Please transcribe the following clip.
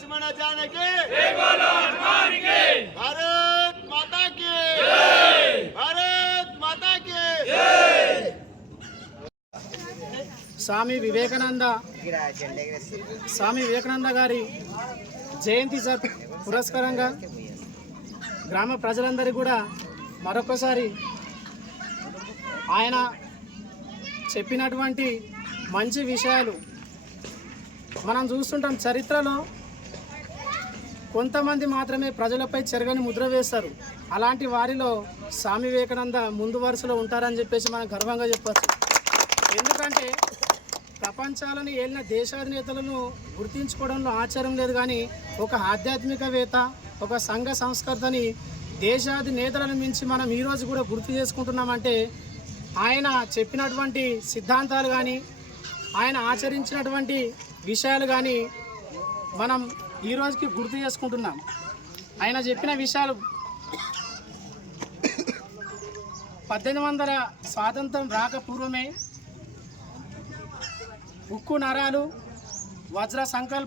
లక్ష్మణ జానకి! భారత్ మాతాకి! భారత్ మాతాకి! స్వామి వివేకానంద స్వామి వివేకానంద గారి జయంతి సార్ పురస్కారంగా గ్రామ ప్రజలందరికీ కూడా మరొకసారి ఆయన చెప్పినటువంటి మంచి విషయాలు మనం చూస్తుంటాం. చరిత్రలో కొంతమంది మాత్రమే ప్రజలపై చెరగని ముద్ర వేస్తారు. అలాంటి వారిలో స్వామి వివేకానంద ముందు వరుసలో ఉంటారని చెప్పేసి మనం గర్వంగా చెప్పచ్చు. ఎందుకంటే ప్రపంచాలను ఏలిన దేశాధినేతలను గుర్తించుకోవడంలో ఆచారం లేదు కానీ ఒక ఆధ్యాత్మికవేత్త ఒక సంఘ సంస్కర్తని దేశాధినేతలను మించి మనం ఈరోజు కూడా గుర్తు చేసుకుంటున్నామంటే ఆయన చెప్పినటువంటి సిద్ధాంతాలు కానీ ఆయన ఆచరించినటువంటి విషయాలు కానీ మనం ఈ రోజుకి గుర్తు చేసుకుంటున్నాం. ఆయన చెప్పిన విషయాలు పద్దెనిమిది వందల స్వాతంత్రం రాక పూర్వమే ఉక్కు నరాలు వజ్ర సంకల్ప